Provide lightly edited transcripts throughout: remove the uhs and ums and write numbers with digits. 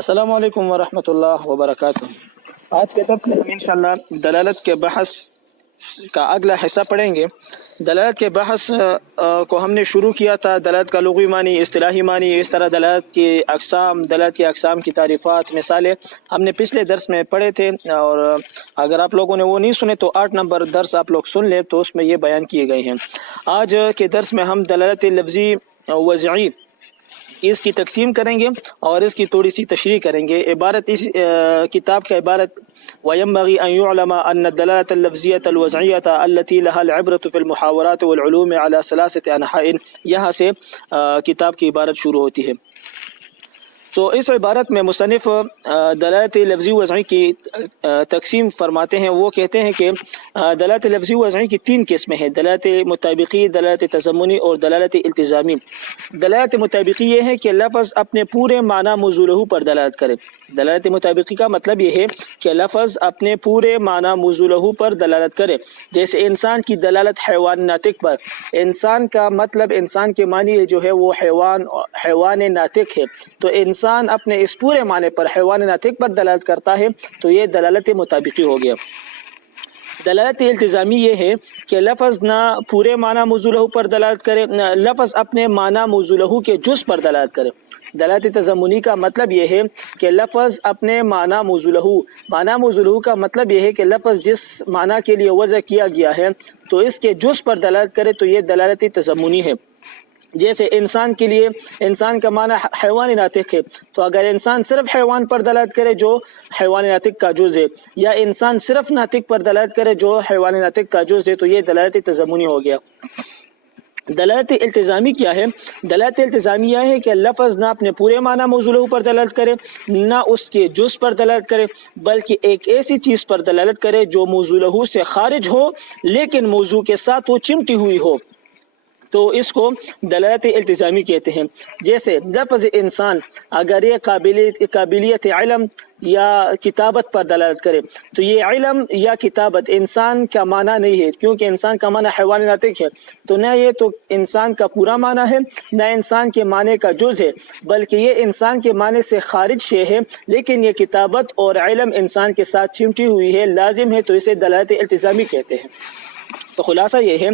السلام علیکم ورحمۃ اللہ وبرکاتہ۔ آج کے درس میں ہم انشاءاللہ دلالت کے بحث کا اگلا حصہ پڑھیں گے۔ دلالت کے بحث کو ہم نے شروع کیا تھا، دلالت کا لغوی معنی، اصطلاحی معنی، اس طرح دلالت کی اقسام، دلالت کی اقسام کی تعریفات، مثالیں ہم نے پچھلے درس میں پڑھے تھے، اور اگر آپ لوگوں نے وہ نہیں سنے تو 8 نمبر درس آپ لوگ سن لیں تو اس میں یہ بیان کیے گئے ہیں۔ آج کے درس میں ہم دلالت لفظی وضعی اس کی تقسیم کریں گے اور اس کی تھوڑی سی تشریح کریں گے۔ عبارت اس کتاب کا عبارت وَيَنبَغِي أَن يُعْلَمَ أَنَّ الدَّلَالَةَ اللَّفْظِيَّةَ الْوَضْعِيَّةَ الَّتِي لَهَا الْعِبْرَةُ فِي الْمُحَاوَرَاتِ وَالْعُلُومِ عَلَى ثَلَاثَةِ أَنْحَاءٍ، یہاں سے کتاب کی عبارت شروع ہوتی ہے۔ تو اس عبارت میں مصنف دلالت لفظی وضعی کی تقسیم فرماتے ہیں۔ وہ کہتے ہیں کہ دلالت لفظی وضعی کی 3 قسمیں ہیں: دلالت مطابقی، دلالت تضمنی اور دلالت التزامی۔ دلالت مطابقی یہ ہے کہ لفظ اپنے پورے معنی موضوع لہو پر دلالت کرے۔ دلالت مطابقی کا مطلب یہ ہے کہ لفظ اپنے پورے معنی موضوع لہو پر دلالت کرے، جیسے انسان کی دلالت حیوان ناطق پر۔ انسان کا مطلب، انسان کے معنی جو ہے وہ حیوان ناطق ہے، تو انسان اپنے اس پورے معنی پر حیوان ناطق پر دلالت کرتا ہے، تو یہ دلالت مطابقی ہو گیا۔ دلالت التزامی یہ ہے کہ لفظ نہ پورے معنی موضوع لہو پر دلالت کرے، نہ لفظ اپنے معنی موضوع لہو کے جز پر دلالت کرے۔ دلالت تضمنی کا مطلب یہ ہے کہ لفظ اپنے معنی موضوع لہو کا مطلب یہ ہے کہ لفظ جس معنی کے لیے وضع کیا گیا ہے تو اس کے جز پر دلالت کرے، تو یہ دلالت تضمنی ہے۔ جیسے انسان کے لیے انسان کا معنی حیوان ناطق ہے، تو اگر انسان صرف حیوان پر دلالت کرے جو حیوان ناطق کا جز ہے، یا انسان صرف ناطق پر دلالت کرے جو حیوان ناطق کا جز ہے، تو یہ دلالت تضمنی ہو گیا۔ دلالت التزامی کیا ہے؟ دلالت التزامی یہ ہے کہ لفظ نہ اپنے پورے معنی موضوع لہو پر دلالت کرے، نہ اس کے جز پر دلالت کرے، بلکہ ایک ایسی چیز پر دلالت کرے جو موضوع لہو سے خارج ہو لیکن موضوع کے ساتھ وہ چمٹی ہوئی ہو، تو اس کو دلالت التزامی کہتے ہیں۔ جیسے لفظ انسان اگر یہ قابلیت علم یا کتابت پر دلالت کرے، تو یہ علم یا کتابت انسان کا معنی نہیں ہے، کیونکہ انسان کا معنی حیوان ناطق ہے، تو نہ یہ تو انسان کا پورا معنی ہے، نہ انسان کے معنی کا جز ہے، بلکہ یہ انسان کے معنی سے خارج شے ہے، لیکن یہ کتابت اور علم انسان کے ساتھ چمٹی ہوئی ہے، لازم ہے، تو اسے دلالت التزامی کہتے ہیں۔ تو خلاصہ یہ ہے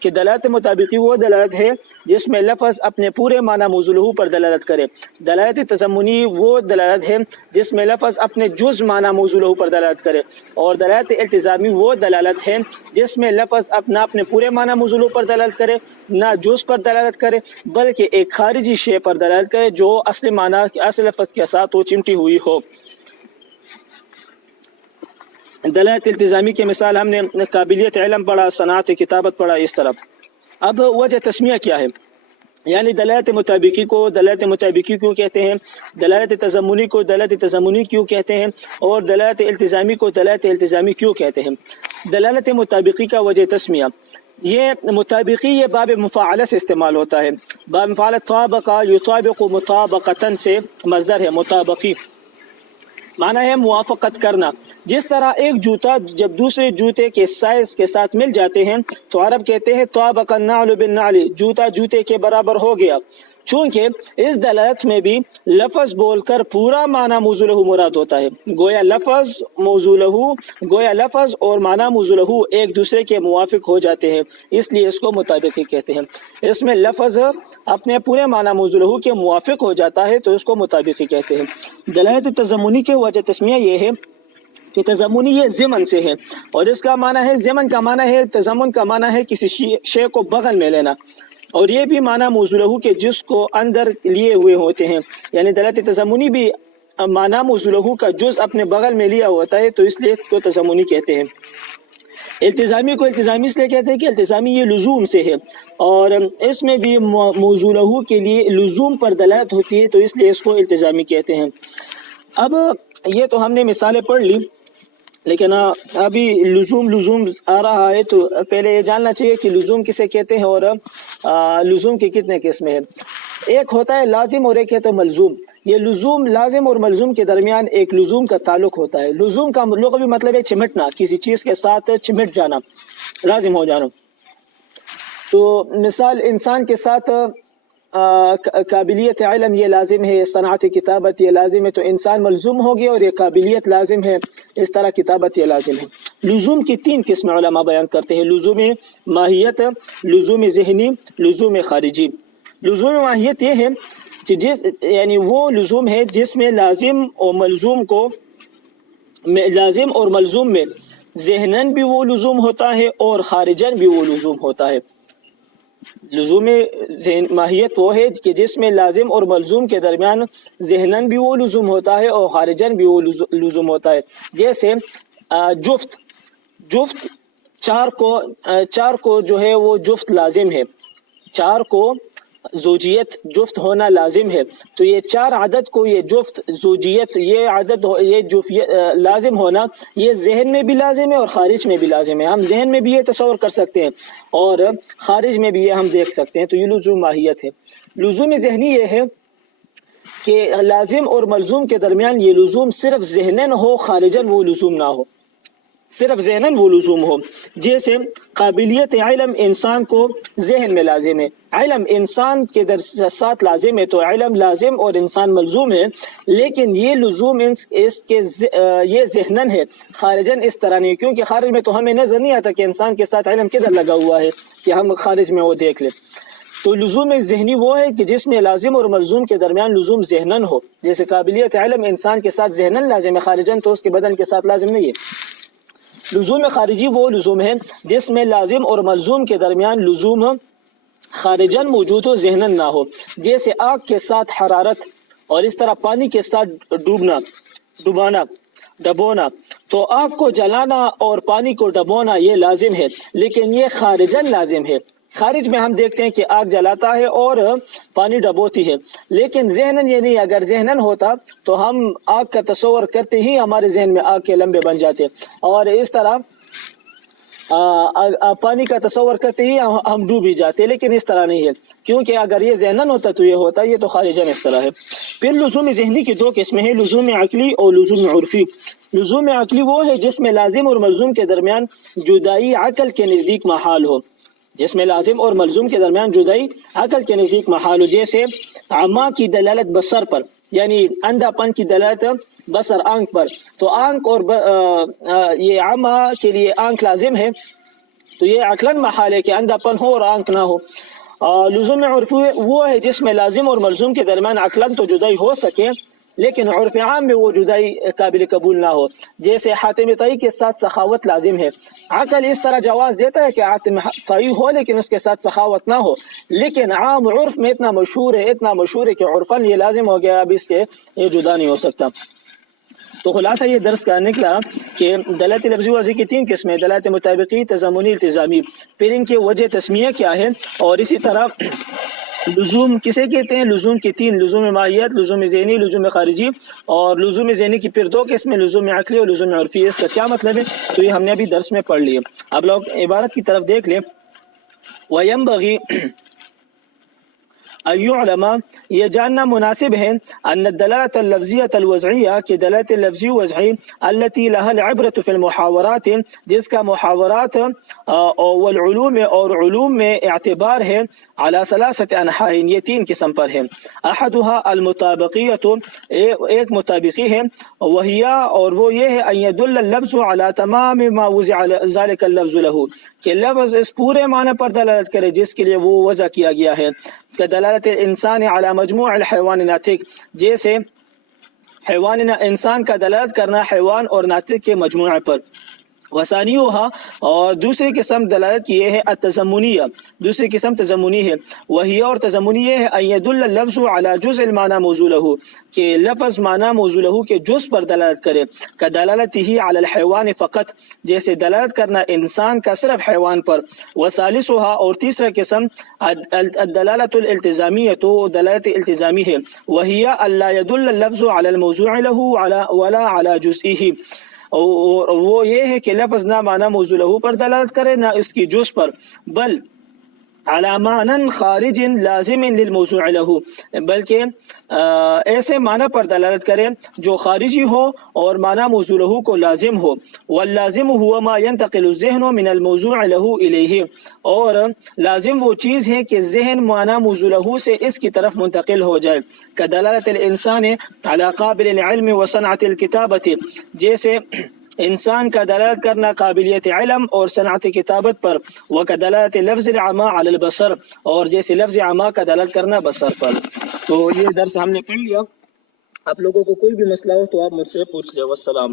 کہ دلالت مطابقی وہ دلالت ہے جس میں لفظ اپنے پورے معنی موضوع لہو پر دلالت کرے۔ دلالت تضمنی وہ دلالت ہے جس میں لفظ اپنے جز معنی موضوع لہو پر دلالت کرے، اور دلالت التزامی وہ دلالت ہے جس میں لفظ اپنے پورے معنی موضوع لہو پر دلالت کرے، نہ جز پر دلالت کرے، بلکہ ایک خارجی شے پر دلالت کرے جو اصل معنی اصل لفظ کے ساتھ وہ چمٹی ہوئی ہو۔ دلالت التزامی کی مثال ہم نے قابلیت علم پڑھا، صنعت کتابت پڑھا، اس طرح۔ اب وجہ تسمیہ کیا ہے؟ یعنی دلالت مطابقی کو دلالت مطابقی کیوں کہتے ہیں، دلالت تضمنی کو دلالت تضمنی کیوں کہتے ہیں، اور دلالت التزامی کو دلالت التزامی کیوں کہتے ہیں۔ دلالت مطابقی کا وجہ تسمیہ، یہ مطابقی یہ باب مفاعلہ سے استعمال ہوتا ہے۔ باب مفاعلہ طابق یطابق مطابقتاً سے مصدر ہے مطابقی، معنی ہے موافقت کرنا۔ جس طرح ایک جوتا جب دوسرے جوتے کے سائز کے ساتھ مل جاتے ہیں تو عرب کہتے ہیں طابق النعل بالنعل، جوتا جوتے کے برابر ہو گیا۔ چونکہ اس دلالت میں بھی لفظ بول کر پورا معنی موضوع لہو مراد ہوتا ہے، گویا لفظ اور معنی موضوع لہو ایک دوسرے کے موافق ہو جاتے ہیں، اس لیے اس کو مطابقی کہتے ہیں۔ اس میں لفظ اپنے پورے معنی موضوع لہو کے موافق ہو جاتا ہے تو اس کو مطابقی کہتے ہیں۔ دلالت تضمنی کے وجہ تسمیہ یہ ہے کہ تضمنی یہ ضمن سے ہے، اور اس کا معنی ہے، ضمن کا معنی ہے، تضمن کا معنی ہے کسی شے کو بغل میں لینا، اور یہ بھی معنی موضوع لہو کے جز کو اندر لیے ہوئے ہوتے ہیں۔ یعنی دلالت تضمنی بھی معنی موضوع لہو کا جز اپنے بغل میں لیا ہوتا ہے، تو اس لیے اس کو تضمنی کہتے ہیں۔ التزامی کو التزامی اس لیے کہتے ہیں کہ التزامی یہ لزوم سے ہے، اور اس میں بھی موضوع لہو کے لیے لزوم پر دلالت ہوتی ہے، تو اس لیے اس کو التزامی کہتے ہیں۔ اب یہ تو ہم نے مثالیں پڑھ لی، لیکن ابھی لزوم آ رہا ہے، تو پہلے یہ جاننا چاہیے کہ لزوم کسے کہتے ہیں اور لزوم کی کتنے قسمیں ہیں۔ ایک ہوتا ہے لازم اور ایک ہے تو ملزوم۔ یہ لزوم، لازم اور ملزوم کے درمیان ایک لزوم کا تعلق ہوتا ہے۔ لزوم کا لغوی مطلب ہے چمٹنا، کسی چیز کے ساتھ چمٹ جانا، لازم ہو جانا۔ تو مثال انسان کے ساتھ قابلیت علم یہ لازم ہے، صنعت کتابت یہ لازم ہے، تو انسان ملزوم ہو گیا اور یہ قابلیت لازم ہے، اس طرح کتابت یہ لازم ہے۔ لزوم کی 3 قسمیں علماء بیان کرتے ہیں: لزوم ماہیت، لزوم ذہنی، لزوم خارجی۔ لزوم ماہیت یہ ہے کہ یعنی وہ لزوم ہے جس میں لازم اور ملزوم میں ذہناً بھی وہ لزوم ہوتا ہے اور خارجاً بھی وہ لزوم ہوتا ہے۔ لزوم ماہیت وہ ہے کہ جس میں لازم اور ملزوم کے درمیان ذہناً بھی وہ لزوم ہوتا ہے اور خارجاً بھی وہ لزوم ہوتا ہے۔ جیسے جفت چار کو جو ہے وہ جفت لازم ہے، 4 کو زوجیت جفت ہونا لازم ہے، تو یہ 4 عدد کو یہ جفت زوجیت یہ عدد لازم ہونا یہ ذہن میں بھی لازم ہے اور خارج میں بھی لازم ہے۔ ہم ذہن میں بھی یہ تصور کر سکتے ہیں اور خارج میں بھی یہ ہم دیکھ سکتے ہیں، تو یہ لزوم ماہیت ہے۔ لزوم ذہنی یہ ہے کہ لازم اور ملزوم کے درمیان یہ لزوم صرف ذہناً ہو، خارجاً وہ لزوم نہ ہو، صرف ذہناً وہ لزوم ہو۔ جیسے قابلیت علم انسان کو ذہن میں لازم ہے، علم انسان کے ساتھ لازم ہے، تو علم لازم اور انسان ملزوم ہے، لیکن یہ لزوم یہ ذہناً ہے، خارجاً اس طرح نہیں، کیونکہ خارج میں تو ہمیں نظر نہیں آتا کہ انسان کے ساتھ علم کدھر لگا ہوا ہے کہ ہم خارج میں وہ دیکھ لیں۔ تو لزوم ذہنی وہ ہے کہ جس میں لازم اور ملزوم کے درمیان لزوم ذہناً ہو، جیسے قابلیت علم انسان کے ساتھ ذہناً لازم ہے، خارجاً تو اس کے بدن کے ساتھ لازم نہیں ہے۔ لزوم خارجی وہ لزوم ہے جس میں لازم اور ملزوم کے درمیان لزوم خارجاً موجود ہو، ذہناً نہ ہو، جیسے آگ کے ساتھ حرارت اور اس طرح پانی کے ساتھ ڈبونا، تو آگ کو جلانا اور پانی کو ڈبونا یہ لازم ہے، لیکن یہ خارجاً لازم ہے۔ خارج میں ہم دیکھتے ہیں کہ آگ جلاتا ہے اور پانی ڈبوتی ہے، لیکن ذہناً یہ نہیں۔ اگر ذہناً ہوتا تو ہم آگ کا تصور کرتے ہی ہمارے ذہن میں آگ کے لمبے بن جاتے، اور اس طرح پانی کا تصور کرتے ہی ہم ڈوب ہی جاتے، لیکن اس طرح نہیں ہے، کیونکہ اگر یہ ذہناً ہوتا تو یہ ہوتا، یہ تو خارجاً اس طرح ہے۔ پھر لزوم ذہنی کی 2 قسمیں ہیں: لزوم عقلی اور لزوم عرفی۔ لزوم عقلی وہ ہے جس میں لازم اور ملزوم کے درمیان جدائی عقل کے نزدیک محال ہو، جس میں لازم اور ملزوم کے درمیان جدائی عقل کے نزدیک محال ہو، جیسے عما کی دلالت بصر پر، یعنی اندھا پن کی دلالت بصر آنکھ پر، تو آنکھ اور یہ عما کے لیے آنکھ لازم ہے، تو یہ عقلاً محال ہے کہ اندھا پن ہو اور آنکھ نہ ہو۔ لزوم عرفی وہ ہے جس میں لازم اور ملزوم کے درمیان عقلاً تو جدائی ہو سکے، لیکن عرف عام میں وہ جدائی قابل قبول نہ ہو، جیسے حاتم طائی کے ساتھ سخاوت لازم ہے۔ عقل اس طرح جواز دیتا ہے کہ حاتم طائی ہو لیکن اس کے ساتھ سخاوت نہ ہو، لیکن عام عرف میں اتنا مشہور ہے کہ عرفاً یہ لازم ہو گیا، اب اس کے یہ جدا نہیں ہو سکتا۔ تو خلاصہ یہ درس کا نکلا کہ دلالت لفظی واضح کی 3 قسمیں: دلالت مطابقی، تضامنی، التزامی۔ پھر ان کی وجہ تسمیہ کیا ہے، اور اسی طرح لزوم کسے کہتے ہیں؟ لزوم کی 3: لزوم ماہیت، لزوم ذہنی، لزوم خارجی۔ اور لزوم ذہنی کی پھر 2 قسمیں: لزوم عقلی اور لزوم عرفی۔ اس کا کیا مطلب ہے تو یہ ہم نے ابھی درس میں پڑھ لیے۔ اب لوگ عبارت کی طرف دیکھ لیں۔ وَيَنبَغِي علماء یہ جاننا مناسب ہے ان الدلالة اللفظیة الوضعیہ کہ دلالت لفظی وضعی التي لها العبرة في المحاورات جس کا محاورات والعلوم اور علوم میں اعتبار ہے، على 3 انحاء یہ 3 قسم پر ہے۔ احدها المطابقیة ایک مطابقی ہے، وہی اور وہ یہ ہے ان يدل اللفظ على تمام ما وضع ذلك اللفظ له کہ لفظ اس پورے معنی پر دلالت کرے جس کے لیے وہ وضع کیا گیا ہے۔ کہ دلالت انسان علی مجموع الحیوان ناطق جیسے انسان کا دلالت کرنا حیوان اور ناطق کے مجموعے پر۔ وثانیها اور دوسری قسم دلالت کی یہ ہے التضمنیہ، دوسری قسم تضمنی ہے، وہی اور تضمنی یہ ہے ان يدل اللفظ على جزء المعنى موضوعه کہ لفظ معنی موضوعه کے جز پر دلالت کرے، كدلالته على الحيوان فقط جیسے دلالت کرنا انسان کا صرف حیوان پر۔ وثالثها اور تیسرا قسم الدلالة الالتزامیہ دلالت التزامی ہے، وہی الا يدل اللفظ على الموضوع له ولا على جزئه اور وہ یہ ہے کہ لفظ نہ معنی موضوع له پر دلالت کرے نہ اس کی جز پر، بل علی معنی خارج لازم للموضوع له، بلکہ ایسے معنی پر دلالت کرے جو خارجی ہو اور معنی موضوع له کو لازم ہو. واللازم هو ما ينتقل الذهن من الموضوع له الیہ، اور لازم وہ چیز ہے کہ ذہن معنی موضوع له سے اس کی طرف منتقل ہو جائے. کدلالت الانسان علی قابل العلم وصنعت الکتابت، جیسے انسان کا دلالت کرنا قابلیت علم اور صنعت کتابت پر. وکدلالت لفظ العما علی البصر، اور جیسے لفظ عما کا دلالت کرنا بصر پر. تو یہ درس ہم نے پڑھ لیا. آپ لوگوں کو کوئی بھی مسئلہ ہو تو آپ مجھ سے پوچھ لیں. والسلام.